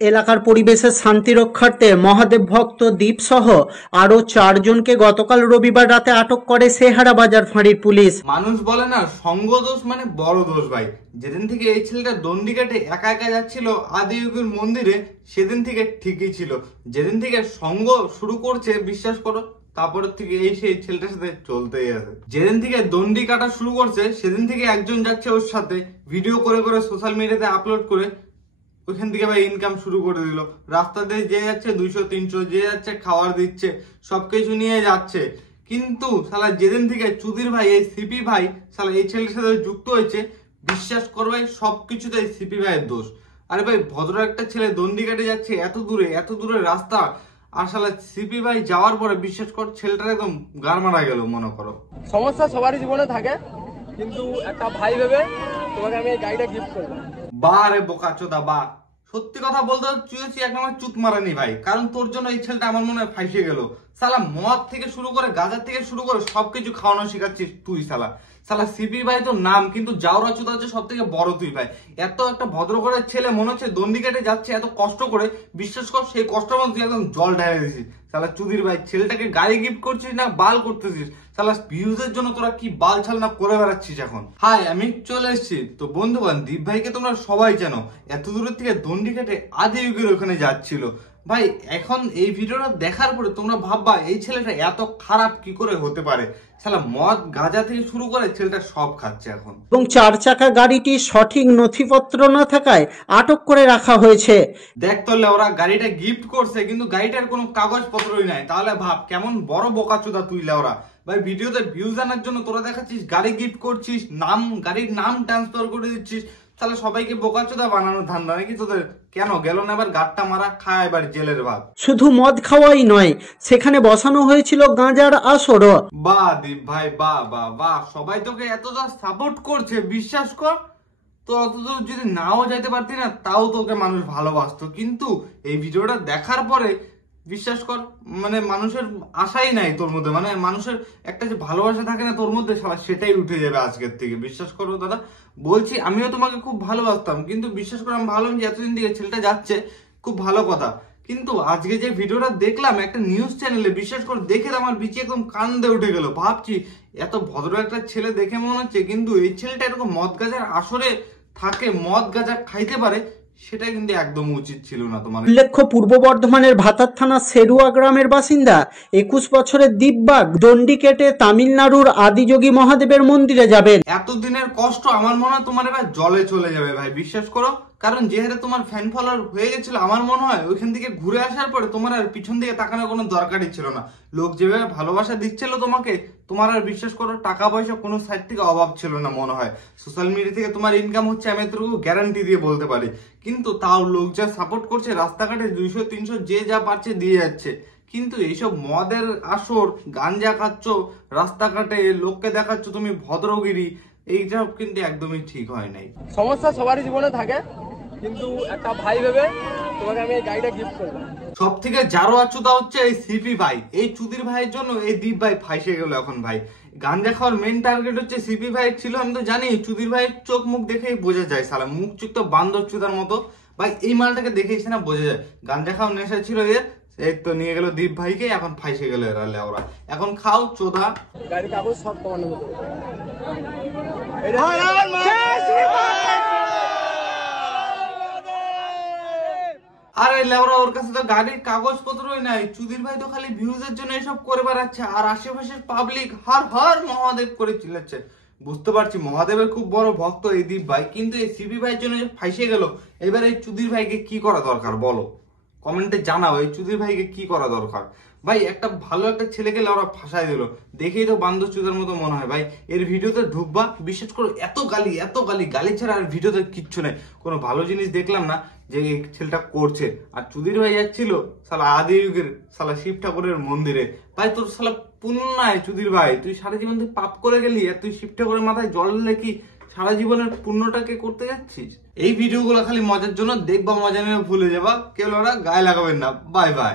এলাকার পরিবেশের শান্তি রক্ষার্থে মহাদেব ভক্ত দ্বীপ সহ আরো 4 জনকে গতকাল রবিবার রাতে আটক করে সেহারা বাজার ফাঁড়ির পুলিশ। মানুষ বলে না সঙ্গ দোষ মানে বড় দোষ ভাই। যেদিন থেকে এই ছেলেটা দণ্ডি কাটে একা একা যাচ্ছিল আদিযোগীর মন্দিরে, সেদিন থেকে ঠিকই ছিল। যেদিন থেকে সঙ্গ শুরু করছে বিশ্বাস করো, তারপরের থেকে সেই ছেলেটার সাথে চলতেই আছে। যেদিন থেকে দণ্ডি কাটা শুরু করছে সেদিন থেকে একজন যাচ্ছে ওর সাথে, ভিডিও করে করে সোশ্যাল মিডিয়াতে আপলোড করে ওইখান থেকে ভাই ইনকাম শুরু করে দিল। রাস্তা দিয়ে যে যাচ্ছে 200-300, যে যাচ্ছে খাবার দিচ্ছে, সবকিছু নিয়ে যাচ্ছে। কিন্তু শালা যেদিন থেকে চুদির ভাই এই সিপি ভাই শালা এই ছেলের সাথে যুক্ত হয়েছে, বিশ্বাস কর ভাই সবকিছুতে সিপি ভাইয়ের দোষ। আরে ভাই ভদ্র একটা ছেলে দণ্ডি কাটে যাচ্ছে এত দূরে রাস্তা, আর শালা সিপি ভাই যাওয়ার পরে বিশ্বাস কর ছেলেটার একদম গার মারা গেল। মনে করো সমস্যা সবারই জীবনে থাকে, কিন্তু একটা ভাই ভেবে তোমাকে আমি এই গাড়িটা গিফট করলাম। বা রে বোকাচোদা বা, সত্যি কথা বলতে চুয়েছি এক নম্বর চুত মারানি ভাই। কারণ তোর জন্য এই ছেলেটা আমার মনে হয় ফাইসে গেল। শালা মদ থেকে শুরু করে গাঁজা থেকে শুরু করে সবকিছু খাওয়ানো শিখাচ্ছিস তুই। শালা সিপি ভাই তো নাম, কিন্তু যাওরা চুদা হচ্ছে সব থেকে বড় তুই ভাই। এত একটা ভদ্র ঘরের ছেলে মনে হচ্ছে দণ্ডি কেটে যাচ্ছে এত কষ্ট করে, বিশ্বাস কর সেই কষ্টের মধ্যে তুই একদম জল ঢেলে দিছিস। শালা চুদির ভাই ছেলেটাকে গাড়ি গিফট করছিস না বাল করতেছিস। শালা ভিউজের জন্য তোরা কি বাল ছাল না করে বেড়াচ্ছিস এখন। হাই, আমি চলে এসেছি তো বন্ধুবান, দীপ ভাইকে তোমরা সবাই জানো, এত দূরের থেকে দণ্ডি কেটে আদিযোগীর ওখানে যাচ্ছিল ভাই। এখন এই ভিডিওটা দেখার পরে তোমরা ভাববা এই ছেলেটা এত খারাপ কি করে হতে পারে। শালা মদ গাঁজা থেকে শুরু করে ছেলেটা সব খাচ্ছে এখন। এবং 4 চাকা গাড়িটি সঠিক নথিপত্র না থাকায় আটক করে রাখা হয়েছে। দেখ তোলে ওরা গাড়িটা গিফট করছে কিন্তু গাড়িটার কোনো কাগজপত্রই নাই, তাহলে ভাব কেমন বড় বোকাচোদা তুই লেওরা ভাই। ভিডিওতে ভিউজ আনার জন্য তোরা দেখাচ্ছিস গাড়ি গিফট করছিস, গাড়ির নাম ট্রান্সফার করে দিচ্ছিস। তাহলে সবাইকে বোকাচোদা বানানোর ধান্দা নাকি তোদের? কেন গেল না এবার গাট্টা মারা খায় এবার জেলের ভাত? শুধু মদ খাওয়াই নয়, সেখানে বসানো হয়েছিল গাঁজার আসরও। বা দীপ ভাই বা সবাই তোকে এতটা সাপোর্ট করছে, বিশ্বাস কর তো অতদূর যদি নাও যাইতে পারতি না তাও তোকে মানুষ ভালোবাসতো। কিন্তু এই ভিডিওটা দেখার পরে বিশ্বাস কর মানে মানুষের আশাই নাই তোর মধ্যে, মানে মানুষের একটা যে ভালোবাসা থাকে না তোর মধ্যে, সেটাই উঠে যাবে আজকের থেকে। বিশ্বাস করো দাদা, বলছি আমিও তোমাকে খুব ভালোবাসতাম, কিন্তু বিশ্বাস করো আমি ভাবলাম যে এতদিন থেকে ছেলেটা যাচ্ছে খুব ভালো কথা। কিন্তু আজকে যে ভিডিওটা দেখলাম একটা নিউজ চ্যানেলে, বিশ্বাস করে দেখে আমার বিচি একদম কান্দে উঠে গেল। ভাবছি এত ভদ্র একটা ছেলে দেখে মনে হচ্ছে, কিন্তু এই ছেলেটা এরকম মদ গাঁজার আসরে থাকে, মদ গাঁজা খাইতে পারে, সেটা কিন্তু একদম উচিত ছিল না তোমার। উল্লেখ্য, পূর্ব বর্ধমানের ভাতার থানা সেরুয়া গ্রামের বাসিন্দা 21 বছরের দীপবাগ দণ্ডি কেটে তামিলনাড়ুর আদিযোগী মহাদেবের মন্দিরে যাবেন। এতদিনের কষ্ট আমার মনে হয় তোমার এবার জলে চলে যাবে ভাই, বিশ্বাস করো। কারণ যে হারে তোমার ফ্যান ফলোয়ার হয়ে গেছিল, আমার মনে হয় ওইখান থেকে ঘুরে আসার পরে তোমার আর পিছন দিকে তাকানোর কোনো দরকারই ছিল না। লোক যেভাবে ভালোবাসা দিচ্ছিল তোমাকে, তোমার আর বিশ্বাস করো টাকা পয়সা কোনো সাইড থেকে অভাব ছিল না মনে হয়। সোশ্যাল মিডিয়া থেকে তোমার ইনকাম হচ্ছে আমি এতটুকু গ্যারান্টি দিয়ে বলতে পারি। কিন্তু তাও লোক যা সাপোর্ট করছে, রাস্তাঘাটে 200-300 যে যা পারছে দিয়ে যাচ্ছে। কিন্তু এইসব মদের আসর, গাঞ্জা খাচ্ছ, রাস্তাঘাটে লোককে দেখাচ্ছ তুমি ভদ্রগিরি, এইসব কিন্তু একদমই ঠিক হয় নাই। সমস্যা সবারই জীবনে থাকে, কিন্তু একটা ভাই ভেবে তোমাকে আমি এই গাড়িটা গিফট করলাম। সব থেকে যারো আচুদা হচ্ছে এই সিপি ভাই। এই চুদির ভাইয়ের জন্য এই দীপ ভাই ফাইসে গেল এখন ভাই। গাঞ্জা খাওয়ার মেন টার্গেট হচ্ছে সিপি ভাইয়ের ছিল, আমি তো জানি। চুদির ভাইয়ের চোখ মুখ দেখেই বোঝা যায়, সালা মুখ চুখ তো বান্দর চুদার মতো ভাই। এই মালটাকে দেখেই না বোঝা যায় গাঞ্জা খাওয়ার নেশা ছিল এর। এই তো নিয়ে গেল দীপ ভাইকে, এখন ফাইসে গেল এরা লেওরা। এখন খাও চোদা। গাড়ি কাগজ সব তোমার নেবো। আরে লেওরা ওর কাছে তো গাড়ির কাগজপত্রই নাই। চুদির ভাই তো খালি ভিউজের জন্য এসব করে বেড়াচ্ছে, আর আশেপাশের পাবলিক হর হর মহাদেব করে চিল্লাচ্ছে। বুঝতে পারছি মহাদেবের খুব বড় ভক্ত এই দীপ ভাই, কিন্তু এই সিপি ভাইয়ের জন্য ফাইসে গেল। এবার এই চুদির ভাইকে কি করা দরকার বলো, কমেন্টে জানাও এই চুদির ভাইকে কি করা দরকার। ভাই একটা ভালো একটা ছেলেকে ওরা ফাঁসাই দিল, দেখেই তো বান্দর চুদার মতো মনে হয় ভাই। এর ভিডিওতে ঢুকবা, বিশ্বাস করো এত গালি ছাড়া আর ভিডিওতে কিচ্ছু নেই। কোনো ভালো জিনিস দেখলাম না যে এই ছেলেটা করছে। আর চুদির ভাই যাচ্ছিল শালা আদিযুগের শালা শিব ঠাকুরের মন্দিরে। ভাই তোর শালা পুণ্য নাই চুদির ভাই, তুই সারা জীবন তুই পাপ করে গেলি, আর তুই শিব ঠাকুরের মাথায় জল ঢেলে কি সারা জীবনের পুণ্যটাকে করতে যাচ্ছিস? এই ভিডিওগুলো খালি মজার জন্য দেখবা, মজা নিয়ে ভুলে যাবা, কেউ ওরা গায়ে লাগাবেন না। Bye bye.